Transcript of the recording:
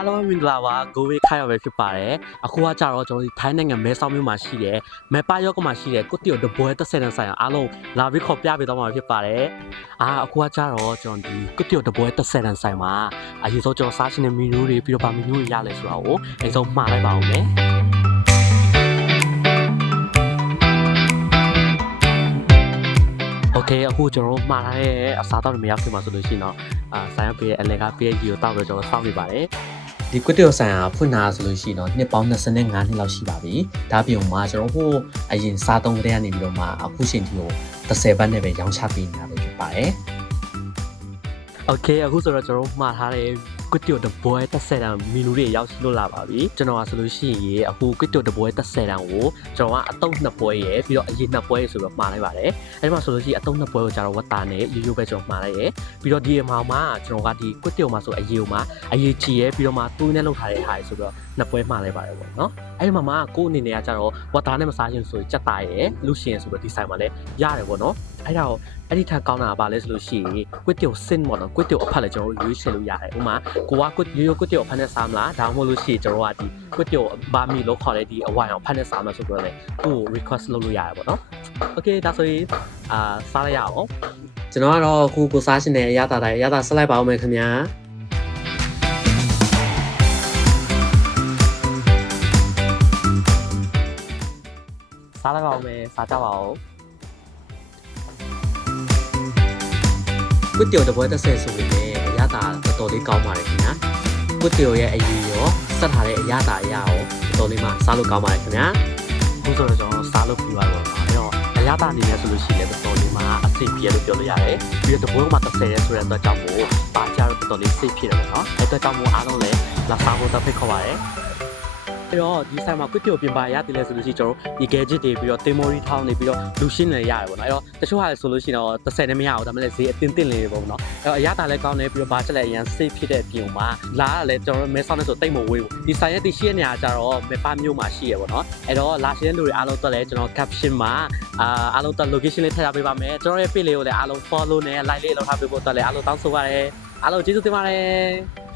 အားလုံးမင်္ဂလာပါကိုဝေးခိုင်ရပဲဖြစ်ပါတယ်အခုကကြတော့ကျွန်တော်ဒီထိုင်းနိုင်ငံမဲဆောက်မြို့မှာရှိတယ်မဲပါရော့ကမှာရှိတယ်ကုတီယိုဒဘွဲတက်ဆယ်တန်းဆိုင်အားလုံးလာပြီးခေါ်ပြပေးတော့မှာဖြစ်ပါတယ်အခုကကြတော့ကျွန်တော်ဒီကုတီယိုဒဘွဲတက်ဆယ်တန်းဆိုင်မှာအရင်ဆုံးကျွန်တော်စားရှင်တဲ့မီနူးတွေပြီးတော့ဗာမီနူးတွေရလဲဆိုတော့အဲဆုံးမှားလိုက်ပါအောင်မယ်โอเคအခုကျွန်တော်တို့မှားထားတဲ့အစားအသောက်တွေမရောက်ခင်မှာဆိုလို့ရှိရင်တော့ဆိုင်ရပေးရဲ့အလဲကပေးရဲ့ကြီးကိုတောက်တော့ကျွန်တော်စောင့်နေပါတယ်ဒီကွတ်တီယိုဆိုင်ဟာဖွင့်လာဆိုလို့ရှိရင်တော့နှစ်ပေါင်း25နှစ်လောက်ရှိပါပြီဒါပြုံမှာကျွန်တော်ဟိုအရင်စားသုံးတဲ့ကနေပြီးတော့မှအခုချိန်ထိကို30ဘတ်နဲ့ပဲရောင်းချပေးနေတာပဲဖြစ်ပါတယ်โอเคအခုဆိုတော့ကျွန်တော်မှားထားတဲ့ကွတ်တီယိုတပွဲတက်ဆယ်တန်းမီနူတွေရောက်ရှိလို့လာပါပြီကျွန်တော်ကဆိုလို့ရှိရင်အခုကွတ်တီယိုတပွဲတက်ဆယ်တန်းကိုကျွန်တော်ကအတုံးနှစ်ပွဲရယ်ပြီးတော့အရင်နှစ်ပွဲရယ်ဆိုတော့မှားလိုက်ပါတယ်အဲဒီမှာဆိုလို့ရှိရင်အတုံးနှစ်ပွဲကိုကျွန်တော်ဝတ်တာနဲ့ရိုးရိုးပဲကျွန်တော်မှားလိုက်ရယ်ပြီးတော့ဒီအမောင်မှာကျွန်တော်ကဒီကွတ်တီယိုမှာဆိုအရေးမှာအရေးကြီးရယ်ပြီးတော့မှတူးနဲ့လောက်ထားတဲ့ဟာရယ်ဆိုတော့နှစ်ပွဲမှားလိုက်ပါတယ်ပေါ့နော်အဲဒီမှာကိုအနေနဲ့ကကျတော့ဝတ်တာနဲ့မစားချင်ဆိုရင်ကြက်သားရယ်လူရှင်ဆိုတော့ဒီဆိုင်မှာလည်းရတယ်ပေါ့နော်အဲ့ဒီထက်ကောင်းတာကဘာလဲဆိုလို့ရှိရင်ကွတ်တီယိုစင်ပေါ့နော်ကွတ်တီယိုအဖက်လည်းကျွန်တော်တို့ရွေးချယ်လို့ရတယ်ဥပမာကိုကကွတ်ရိုးကွတ်တီယိုအဖက်နဲ့စားမလားဒါမှမဟုတ်လို့ရှိရင်ကျွန်တော်ကဒီကွတ်တီယိုဘာမီလို့ခေါ်တဲ့ဒီအဝိုင်အောင်ဖက်နဲ့စားမလားဆိုတော့လေကို request လုပ်လို့ရတယ်ပေါ့နော်โอเคဒါဆိုရင်စားလိုက်ရအောင်ကျွန်တော်ကတော့အခုကိုစားရှင်တဲ့အရသာတိုင်းအရသာဆက်လိုက်ပါဦးမယ်ခင်ဗျာစားလိုက်ပါဦးမယ်စားကြပါဦးကွတ်တီယိုတပွဲတစ်ဆယ်ဆိုပေမဲ့အရသာတော်တော်လေးကောင်းပါတယ်ခင်ဗျာကွတ်တီယိုရဲ့အရည်ရောဆက်ထားတဲ့အရသာအရာရောတော်တော်လေးမှစားလို့ကောင်းပါတယ်ခင်ဗျာအခုဆိုတော့ကျွန်တော်စားလို့ပြီးပါတော့အဲ့တော့အရသာအနေနဲ့ဆိုလို့ရှိရင်တော်တော်လေးမှအဆင်ပြေလို့ပြောလို့ရတယ်ပြီးတော့တပွဲမှာတစ်ဆယ်ရဲဆိုတဲ့အတွက်ကြောင့်မို့ပါကြတော့တော်တော်လေးစိတ်ဖြစ်တယ်ပေါ့နော်အဲ့အတွက်ကြောင့်မို့အားလုံးလည်းလာစားဖို့တက်ဖိတ်ခေါ်ပါတယ်အဲ့တော့ဒီဆိုင်မှာကွတ်တီယိုပြင်ပါရတယ်လဲဆိုလို့ရှိရင်ကျွန်တော်ဒီ gadget တွေပြီးတော့ memory ထောင်းနေပြီးတော့လူရှင်းလည်းရတယ်ပေါ့နော်အဲ့တော့တချို့ဟာဆိုလို့ရှိရင်တော့30နဲ့မရဘူးဒါမှလည်းဈေးအတင်းလေးပေါ့နော်အဲ့တော့အရသာလည်းကောင်းတယ်ပြီးတော့ဘာချက်လည်းအရင် safe ဖြစ်တဲ့အပြင်မှာလာရလည်းကျွန်တော်မဲဆောက်နဲ့ဆိုတိတ်မဝေးဘူးဒီဆိုင်ရဲ့တရှိတဲ့နေရာကျတော့မေပါမြို့မှာရှိရပေါ့နော်အဲ့တော့လာရှင်းတဲ့လူတွေအားလုံးတက်လဲကျွန်တော် caption မှာအားလုံးတက် location လေးထည့်ထားပေးပါမယ်ကျွန်တော်ရဲ့ page လေးကိုလည်းအားလုံး follow နဲ့ like လေးလုပ်ထားပေးဖို့တက်လဲအားလုံးတောင်းဆိုပါရစေအားလုံးကျေးဇူးတင်ပါတယ်